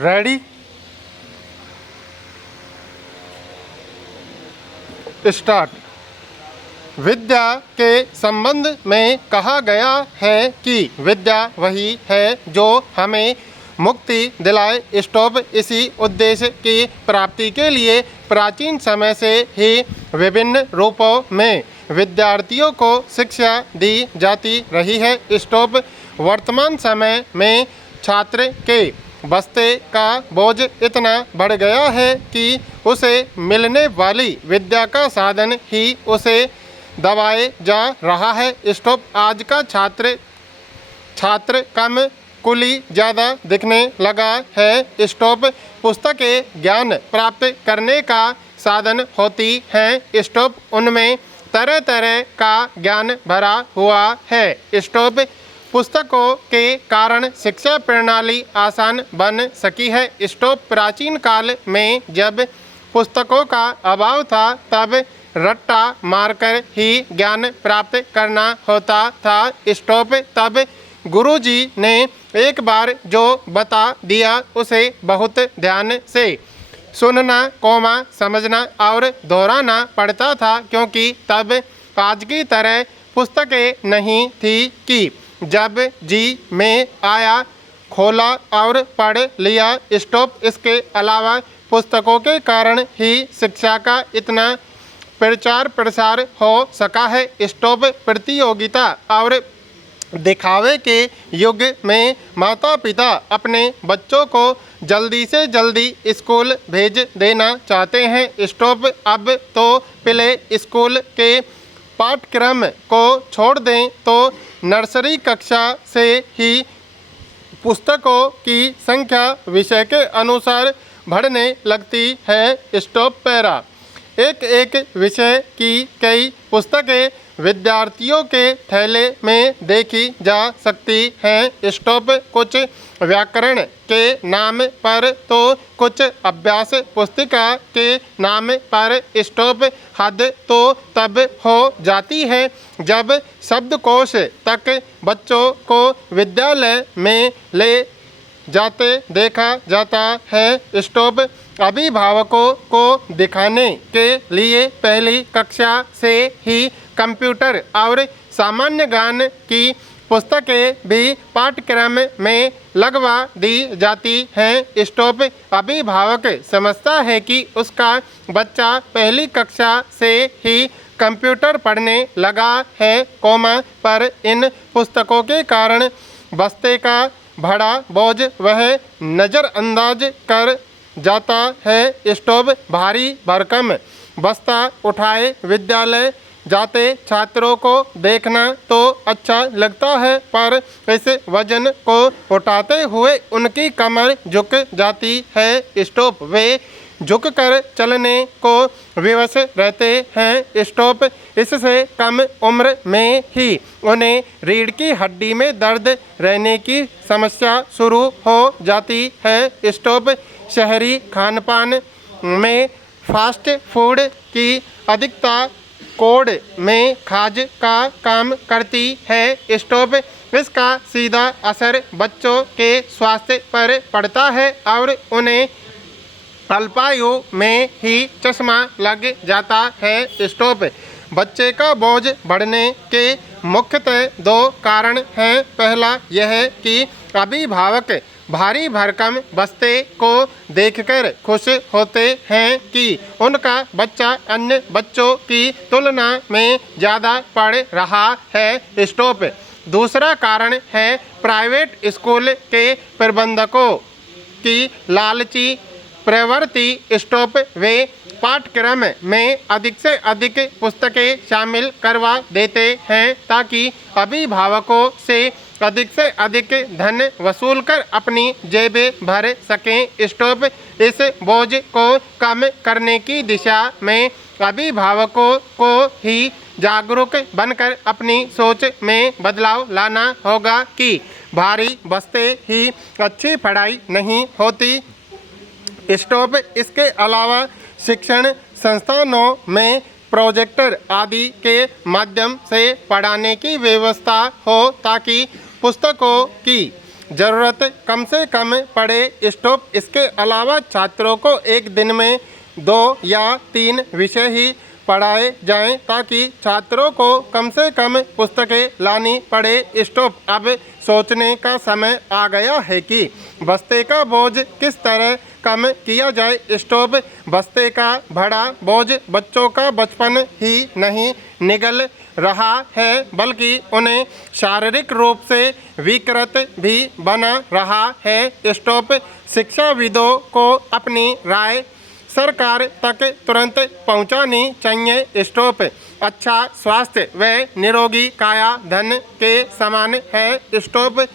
Ready start. विद्या के संबंध में कहा गया है कि विद्या वही है जो हमें मुक्ति दिलाए। स्टॉप इसी उद्देश्य की प्राप्ति के लिए प्राचीन समय से ही विभिन्न रूपों में विद्यार्थियों को शिक्षा दी जाती रही है। स्टॉप वर्तमान समय में छात्र के बस्ते का बोझ इतना बढ़ गया है कि उसे मिलने वाली विद्या का साधन ही उसे दबाए जा रहा है। स्टॉप आज का छात्र कम कुली ज़्यादा दिखने लगा है। स्टॉप पुस्तकें ज्ञान प्राप्त करने का साधन होती हैं। स्टॉप उनमें तरह तरह का ज्ञान भरा हुआ है। स्टॉप पुस्तकों के कारण शिक्षा प्रणाली आसान बन सकी है। स्टॉप प्राचीन काल में जब पुस्तकों का अभाव था तब रट्टा मारकर ही ज्ञान प्राप्त करना होता था। स्टॉप तब गुरुजी ने एक बार जो बता दिया उसे बहुत ध्यान से सुनना, समझना और दोहराना पड़ता था, क्योंकि तब आज की तरह पुस्तकें नहीं थी कि जब जी में आया खोला और पढ़ लिया। स्टॉप इसके अलावा पुस्तकों के कारण ही शिक्षा का इतना प्रचार प्रसार हो सका है। स्टॉप प्रतियोगिता और दिखावे के युग में माता पिता अपने बच्चों को जल्दी से जल्दी स्कूल भेज देना चाहते हैं। स्टॉप अब तो प्ले स्कूल के पाठ्यक्रम को छोड़ दें तो नर्सरी कक्षा से ही पुस्तकों की संख्या विषय के अनुसार बढ़ने लगती है। स्टॉप पैरा एक विषय की कई पुस्तकें विद्यार्थियों के थैले में देखी जा सकती हैं। स्टॉप कुछ व्याकरण के नाम पर तो कुछ अभ्यास पुस्तिका के नाम पर। स्टॉप हद तो तब हो जाती है जब शब्दकोश तक बच्चों को विद्यालय में ले जाते देखा जाता है। स्टॉप अभिभावकों को दिखाने के लिए पहली कक्षा से ही कंप्यूटर और सामान्य ज्ञान की पुस्तकें भी पाठ्यक्रम में लगवा दी जाती हैं। स्टॉप अभिभावक समझता है कि उसका बच्चा पहली कक्षा से ही कंप्यूटर पढ़ने लगा है, पर इन पुस्तकों के कारण बस्ते का बड़ा बोझ वह नज़रअंदाज कर जाता है। स्टॉप भारी भरकम बस्ता उठाए विद्यालय जाते छात्रों को देखना तो अच्छा लगता है, पर इस वजन को उठाते हुए उनकी कमर झुक जाती है। स्टॉप वे झुककर चलने को विवश रहते हैं। स्टॉप इससे कम उम्र में ही उन्हें रीढ़ की हड्डी में दर्द रहने की समस्या शुरू हो जाती है। स्टॉप शहरी खानपान में फास्ट फूड की अधिकता कोड में खाज का काम करती है। स्टॉप इसका सीधा असर बच्चों के स्वास्थ्य पर पड़ता है और उन्हें अल्पायु में ही चश्मा लग जाता है। स्टॉप बच्चे का बोझ बढ़ने के मुख्यतः दो कारण हैं। पहला यह कि अभिभावक भारी भरकम बस्ते को देखकर खुश होते हैं कि उनका बच्चा अन्य बच्चों की तुलना में ज़्यादा पढ़ रहा है। स्टॉप दूसरा कारण है प्राइवेट स्कूल के प्रबंधकों की लालची प्रवृत्ति। स्टॉप वे पाठ्यक्रम में अधिक से अधिक पुस्तकें शामिल करवा देते हैं ताकि अभिभावकों से अधिक धन वसूल कर अपनी जेबें भर सकें। स्टॉप इस बोझ को कम करने की दिशा में अभिभावकों को ही जागरूक बनकर अपनी सोच में बदलाव लाना होगा कि भारी बस्ते ही अच्छी पढ़ाई नहीं होती। स्टॉप इसके अलावा शिक्षण संस्थानों में प्रोजेक्टर आदि के माध्यम से पढ़ाने की व्यवस्था हो ताकि पुस्तकों की ज़रूरत कम से कम पड़े स्टॉप। इसके अलावा छात्रों को एक दिन में 2 या 3 विषय ही पढ़ाए जाएं ताकि छात्रों को कम से कम पुस्तकें लानी पड़े। स्टॉप। अब सोचने का समय आ गया है कि बस्ते का बोझ किस तरह कम किया जाए। स्टॉप। बस्ते का बड़ा बोझ बच्चों का बचपन ही नहीं निगल रहा है बल्कि उन्हें शारीरिक रूप से विकृत भी बना रहा है। स्टॉप। शिक्षाविदों को अपनी राय सरकार तक तुरंत पहुंचानी चाहिए। स्टॉप। अच्छा स्वास्थ्य व निरोगी काया धन के समान है। स्टॉप।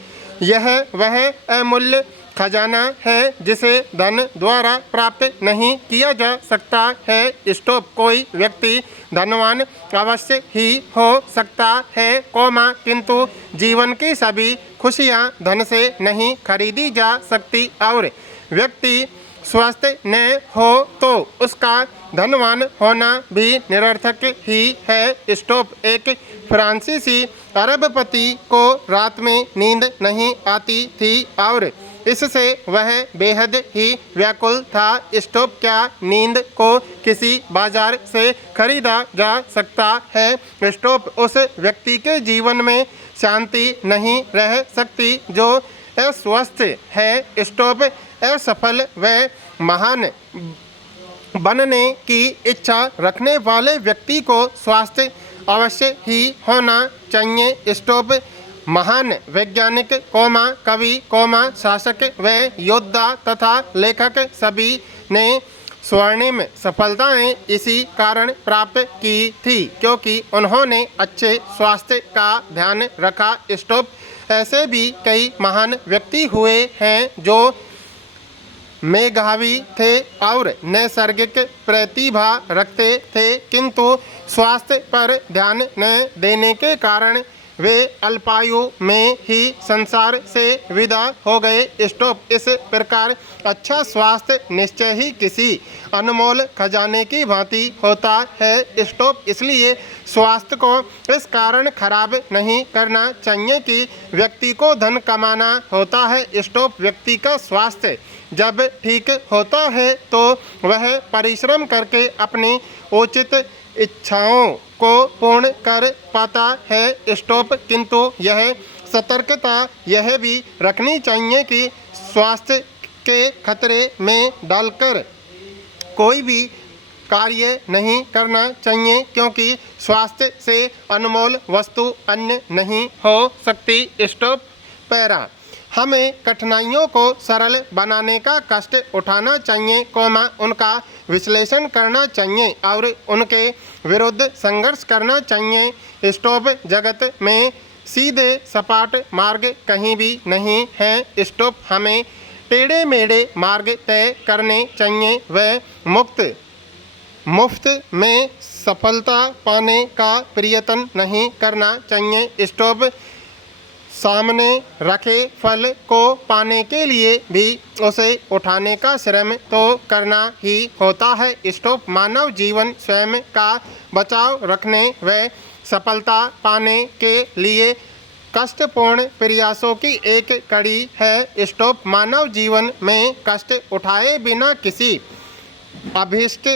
यह वह अमूल्य खजाना है जिसे धन द्वारा प्राप्त नहीं किया जा सकता है। स्टॉप। कोई व्यक्ति धनवान अवश्य ही हो सकता है किंतु जीवन की सभी खुशियां धन से नहीं खरीदी जा सकती और व्यक्ति स्वस्थ न हो तो उसका धनवान होना भी निरर्थक ही है। स्टॉप। एक फ्रांसीसी अरबपति को रात में नींद नहीं आती थी और इससे वह बेहद ही व्याकुल था। स्टॉप। क्या नींद को किसी बाजार से खरीदा जा सकता है। स्टॉप। उस व्यक्ति के जीवन में शांति नहीं रह सकती जो अस्वस्थ है। स्टॉप। असफल व महान बनने की इच्छा रखने वाले व्यक्ति को स्वास्थ्य अवश्य ही होना चाहिए। स्टॉप। महान वैज्ञानिक कवि शासक व योद्धा तथा लेखक सभी ने स्वर्णिम सफलताएं इसी कारण प्राप्त की थी क्योंकि उन्होंने अच्छे स्वास्थ्य का ध्यान रखा। स्टॉप। ऐसे भी कई महान व्यक्ति हुए हैं जो मेधावी थे और नैसर्गिक प्रतिभा रखते थे किंतु स्वास्थ्य पर ध्यान न देने के कारण वे अल्पायु में ही संसार से विदा हो गए। स्टॉप। इस प्रकार अच्छा स्वास्थ्य निश्चय ही किसी अनमोल खजाने की भांति होता है। स्टॉप। इसलिए स्वास्थ्य को इस कारण खराब नहीं करना चाहिए कि व्यक्ति को धन कमाना होता है। स्टॉप। व्यक्ति का स्वास्थ्य जब ठीक होता है तो वह परिश्रम करके अपनी उचित इच्छाओं को पूर्ण कर पाता है। स्टॉप। किंतु यह सतर्कता यह भी रखनी चाहिए कि स्वास्थ्य के खतरे में डालकर कोई भी कार्य नहीं करना चाहिए क्योंकि स्वास्थ्य से अनमोल वस्तु अन्य नहीं हो सकती। स्टॉप। पैरा। हमें कठिनाइयों को सरल बनाने का कष्ट उठाना चाहिए उनका विश्लेषण करना चाहिए और उनके विरुद्ध संघर्ष करना चाहिए। स्टॉप। जगत में सीधे सपाट मार्ग कहीं भी नहीं है। स्टॉप। हमें टेढ़े मेढ़े मार्ग तय करने चाहिए व मुफ्त में सफलता पाने का प्रयत्न नहीं करना चाहिए। स्टॉप। सामने रखे फल को पाने के लिए भी उसे उठाने का श्रम तो करना ही होता है। स्टॉप। मानव जीवन स्वयं का बचाव रखने व सफलता पाने के लिए कष्टपूर्ण प्रयासों की एक कड़ी है। स्टॉप। मानव जीवन में कष्ट उठाए बिना किसी अभीष्ट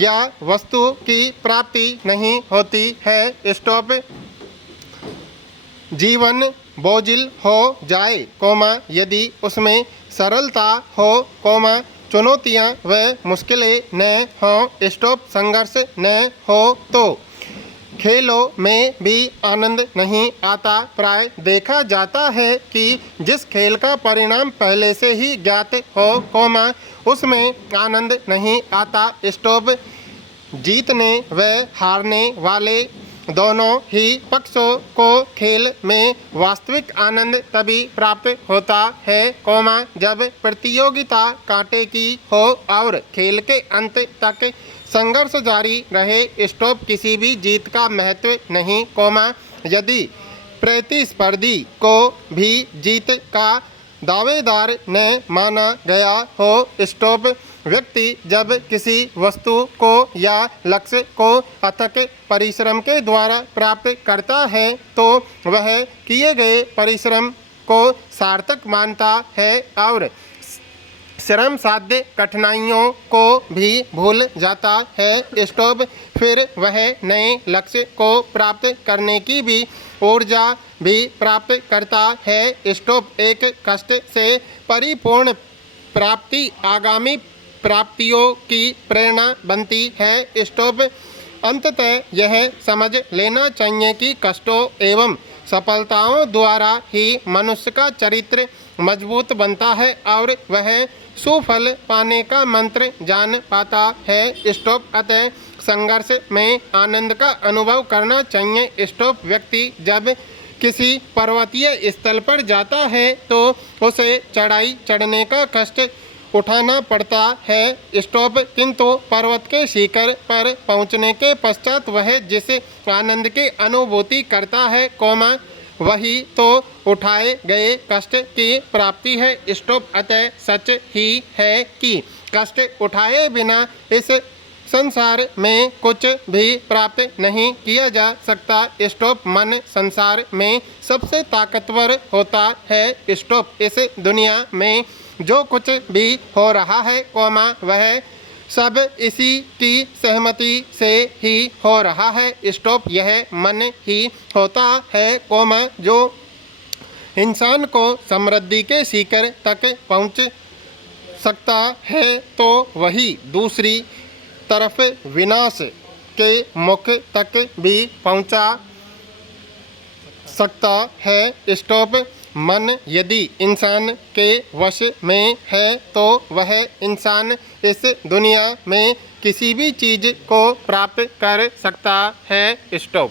या वस्तु की प्राप्ति नहीं होती है। स्टॉप। जीवन बोझिल हो जाए यदि उसमें सरलता हो चुनौतियां व मुश्किलें न हों। स्टॉप। संघर्ष न हो तो खेलों में भी आनंद नहीं आता। प्राय देखा जाता है कि जिस खेल का परिणाम पहले से ही ज्ञात हो उसमें आनंद नहीं आता। स्टॉप। जीतने व हारने वाले दोनों ही पक्षों को खेल में वास्तविक आनंद तभी प्राप्त होता है जब प्रतियोगिता कांटे की हो और खेल के अंत तक संघर्ष जारी रहे। स्टॉप। किसी भी जीत का महत्व नहीं यदि प्रतिस्पर्धी को भी जीत का दावेदार न माना गया हो। स्टॉप। व्यक्ति जब किसी वस्तु को या लक्ष्य को अथक परिश्रम के द्वारा प्राप्त करता है तो वह किए गए परिश्रम को सार्थक मानता है और श्रम साध्य कठिनाइयों को भी भूल जाता है। स्टोव फिर वह नए लक्ष्य को प्राप्त करने की भी ऊर्जा भी प्राप्त करता है। स्टोव एक कष्ट से परिपूर्ण प्राप्ति आगामी प्राप्तियों की प्रेरणा बनती है। स्टोव अंततः यह समझ लेना चाहिए कि कष्टों एवं सफलताओं द्वारा ही मनुष्य का चरित्र मजबूत बनता है और वह सुफल पाने का मंत्र जान पाता है। स्टोव अतः संघर्ष में आनंद का अनुभव करना चाहिए। स्टोव व्यक्ति जब किसी पर्वतीय स्थल पर जाता है तो उसे चढ़ाई चढ़ने का कष्ट उठाना पड़ता है। स्टोव किंतु पर्वत के शिखर पर पहुंचने के पश्चात वह जिस आनंद की अनुभूति करता है वही तो उठाए गए कष्ट की प्राप्ति है। स्टोव अतः सच ही है कि कष्ट उठाए बिना इस संसार में कुछ भी प्राप्त नहीं किया जा सकता। स्टोव मन संसार में सबसे ताकतवर होता है। स्टोव इस दुनिया में जो कुछ भी हो रहा है वह सब इसी की सहमति से ही हो रहा है। स्टोव यह मन ही होता है जो इंसान को समृद्धि के शिखर तक पहुंच सकता है तो वही दूसरी तरफ विनाश के मुख तक भी पहुंचा सकता है। स्टोव मन यदि इंसान के वश में है तो वह इंसान इस दुनिया में किसी भी चीज़ को प्राप्त कर सकता है। स्टोव।